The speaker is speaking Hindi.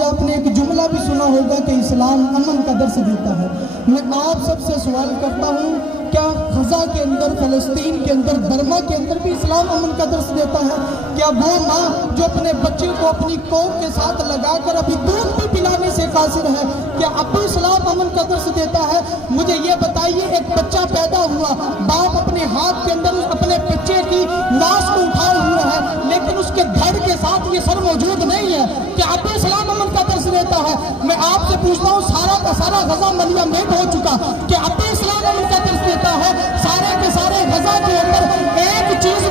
आज आपने एक जुमला भी सुना होगा कि इस्लाम अमन का दर्स देता है। मैं आप सबसे सवाल करता हूँ, क्या गजा के अंदर, फ़लस्तीन के अंदर, बर्मा के अंदर भी इस्लाम अमन का दर्स देता है? क्या वो माँ जो अपने बच्चे को अपनी कोख के साथ लगाकर अभी दूध भी पिलाने से कासिर है, क्या अब भी इस्लाम अमन का दर्स देता है? मुझे ये बताइए, एक बच्चा पैदा हुआ, बाप अपने हाथ के अंदर अपने बच्चे की लाश को उठाए हुए है, लेकिन उसके धड़ के साथ ये सर मौजूद नहीं है, क्या अब भी इस्लाम अमन का दर्स देता है? मैं आपसे पूछता हूँ, सारा का सारा गजा मलिया मेट हो चुका, क्या अब भी इस्लाम अमन का दर्स देता है? सारे के सारे गजा के अंदर एक चीज